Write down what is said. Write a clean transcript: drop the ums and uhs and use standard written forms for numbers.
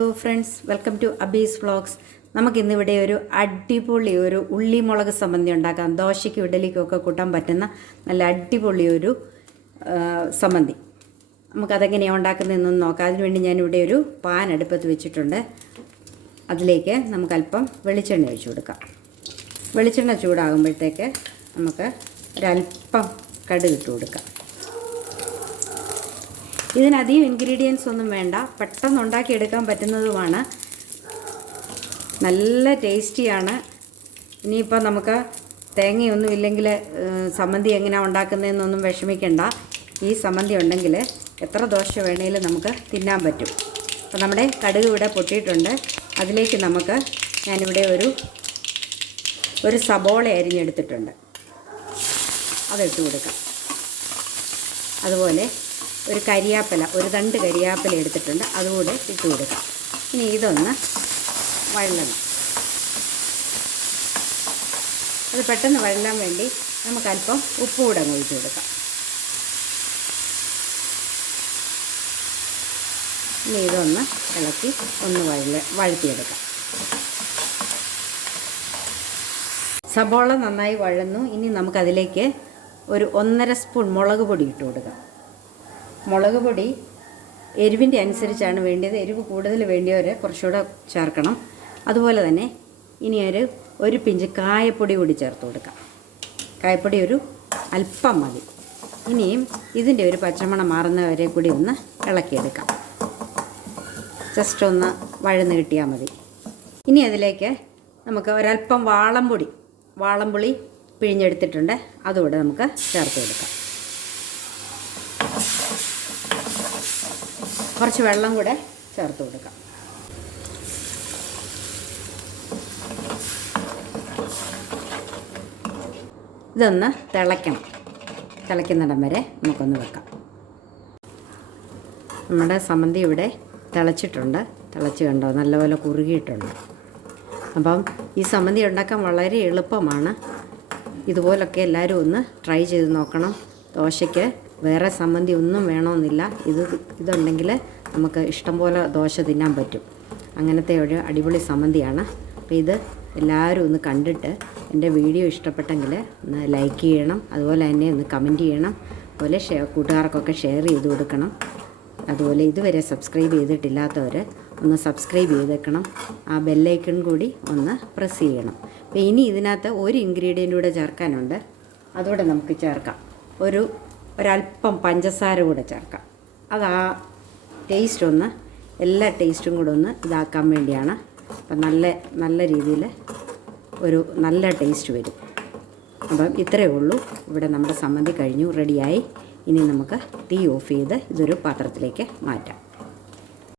Hello friends, welcome to abi'svlogs. നമുക്കിന്നിവിടെ ഒരു അടിപൊളി ഒരു ഉള്ളിമുളക് സമ്മന്തി ഉണ്ടാക്കാം. ദോശയ്ക്കും ഇഡലിക്കൊക്കെ കൂട്ടാൻ പറ്റുന്ന നല്ല അടിപൊളി ഒരു സമ്മന്തി. നമുക്കതെങ്ങനെയാണ് ഉണ്ടാക്കുന്നതെന്നൊന്ന് നോക്കാം. അതിനുവേണ്ടി ഞാനിവിടെ ഒരു പാൻ അടുപ്പത്ത് വെച്ചിട്ടുണ്ട്. അതിലേക്ക് നമുക്ക് അല്പം വെളിച്ചെണ്ണ ഒഴിച്ചു കൊടുക്കാം. വെളിച്ചെണ്ണ ചൂടാകുമ്പോഴത്തേക്ക് നമുക്ക് ഒരല്പം കടുക് ഇട്ട് കൊടുക്കാം. ഇതിനധികം ഇൻഗ്രീഡിയൻസ് ഒന്നും വേണ്ട, പെട്ടെന്ന് ഉണ്ടാക്കിയെടുക്കാൻ പറ്റുന്നതുമാണ്, നല്ല ടേസ്റ്റിയാണ്. ഇനിയിപ്പോൾ നമുക്ക് തേങ്ങയൊന്നും ഇല്ലെങ്കിൽ സമ്മന്തി എങ്ങനെയാണ് ഉണ്ടാക്കുന്നതെന്നൊന്നും വിഷമിക്കേണ്ട. ഈ സമ്മന്തി ഉണ്ടെങ്കിൽ എത്ര ദോശ വേണേലും നമുക്ക് തിന്നാൻ പറ്റും. അപ്പോൾ നമ്മുടെ കടുക് ഇവിടെ പൊട്ടിയിട്ടുണ്ട്. അതിലേക്ക് നമുക്ക് ഞാനിവിടെ ഒരു സബോള അരിഞ്ഞെടുത്തിട്ടുണ്ട്, അതിട്ട് കൊടുക്കാം. അതുപോലെ ഒരു കരിയാപ്പില, ഒരു തണ്ട് കരിയാപ്പില എടുത്തിട്ടുണ്ട്, അതുകൂടെ ഇട്ട് കൊടുക്കാം. ഇനി ഇതൊന്ന് വഴലണം. അത് പെട്ടെന്ന് വഴലാൻ വേണ്ടി നമുക്കല്പം ഉപ്പ് കൂടെ ഒഴിച്ച് കൊടുക്കാം. ഇനി ഇതൊന്ന് ഇളക്കി ഒന്ന് വഴറ്റിയെടുക്കാം. സബോള നന്നായി വഴന്നു. ഇനി നമുക്കതിലേക്ക് ഒരു 1.5 സ്പൂൺ മുളക് പൊടി ഇട്ട് കൊടുക്കാം. മുളക് പൊടി എരിവിൻ്റെ അനുസരിച്ചാണ് വേണ്ടത്. എരിവ് കൂടുതൽ വേണ്ടിയവർ കുറച്ചുകൂടെ ചേർക്കണം. അതുപോലെ തന്നെ ഇനി ഒരു പിഞ്ച് കായപ്പൊടി കൂടി ചേർത്ത് കൊടുക്കാം. കായപ്പൊടി ഒരു അല്പം മതി. ഇനിയും ഇതിൻ്റെ ഒരു പച്ചമണം മാറുന്നവരെ കൂടി ഒന്ന് ഇളക്കിയെടുക്കാം. ജസ്റ്റ് ഒന്ന് വഴന്ന് കിട്ടിയാൽ മതി. ഇനി അതിലേക്ക് നമുക്ക് ഒരല്പം വാളംപുളി പിഴിഞ്ഞെടുത്തിട്ടുണ്ട്, അതുകൂടെ നമുക്ക് ചേർത്ത് കൊടുക്കാം. കുറച്ച് വെള്ളം കൂടെ ചേർത്ത് കൊടുക്കാം. ഇതൊന്ന് തിളയ്ക്കുന്നിടം വരെ നമുക്കൊന്ന് വെക്കാം. നമ്മുടെ സമ്മന്തി ഇവിടെ തിളച്ചിട്ടുണ്ട്. തിളച്ച് കണ്ടോ, നല്ലപോലെ കുറുകിയിട്ടുണ്ട്. അപ്പം ഈ സമ്മന്തി ഉണ്ടാക്കാൻ വളരെ എളുപ്പമാണ്. ഇതുപോലൊക്കെ എല്ലാവരും ഒന്ന് ട്രൈ ചെയ്ത് നോക്കണം. ദോശയ്ക്ക് വേറെ സമ്മന്തി ഒന്നും വേണമെന്നില്ല. ഇതുണ്ടെങ്കിൽ നമുക്ക് ഇഷ്ടംപോലെ ദോശ തിന്നാൻ പറ്റും. അങ്ങനത്തെ ഒരു അടിപൊളി സമ്മന്തിയാണ്. അപ്പോൾ ഇത് എല്ലാവരും ഒന്ന് കണ്ടിട്ട് എൻ്റെ വീഡിയോ ഇഷ്ടപ്പെട്ടെങ്കിൽ ഒന്ന് ലൈക്ക് ചെയ്യണം. അതുപോലെ തന്നെ ഒന്ന് കമൻറ്റ് ചെയ്യണം. അതുപോലെ കൂട്ടുകാർക്കൊക്കെ ഷെയർ ചെയ്ത് കൊടുക്കണം. അതുപോലെ ഇതുവരെ സബ്സ്ക്രൈബ് ചെയ്തിട്ടില്ലാത്തവർ ഒന്ന് സബ്സ്ക്രൈബ് ചെയ്തേക്കണം. ആ ബെല്ലൈക്കൺ കൂടി ഒന്ന് പ്രസ് ചെയ്യണം. അപ്പോൾ ഇനി ഇതിനകത്ത് ഒരു ഇൻഗ്രീഡിയൻ്റ് കൂടെ ചേർക്കാനുണ്ട്, അതുകൂടെ നമുക്ക് ചേർക്കാം. ഒരല്പം പഞ്ചസാര കൂടെ ചേർക്കാം. അത് ആ ടേസ്റ്റ് ഒന്ന്, എല്ലാ ടേസ്റ്റും കൂടെ ഒന്ന് ഇതാക്കാൻ വേണ്ടിയാണ്. അപ്പം നല്ല രീതിയിൽ ഒരു നല്ല ടേസ്റ്റ് വരും. അപ്പം ഇത്രയേ ഉള്ളൂ. ഇവിടെ നമ്മുടെ സമ്മന്തി കഴിഞ്ഞു, റെഡിയായി. ഇനി നമുക്ക് തീ ഓഫ് ചെയ്ത് ഇതൊരു പാത്രത്തിലേക്ക് മാറ്റാം.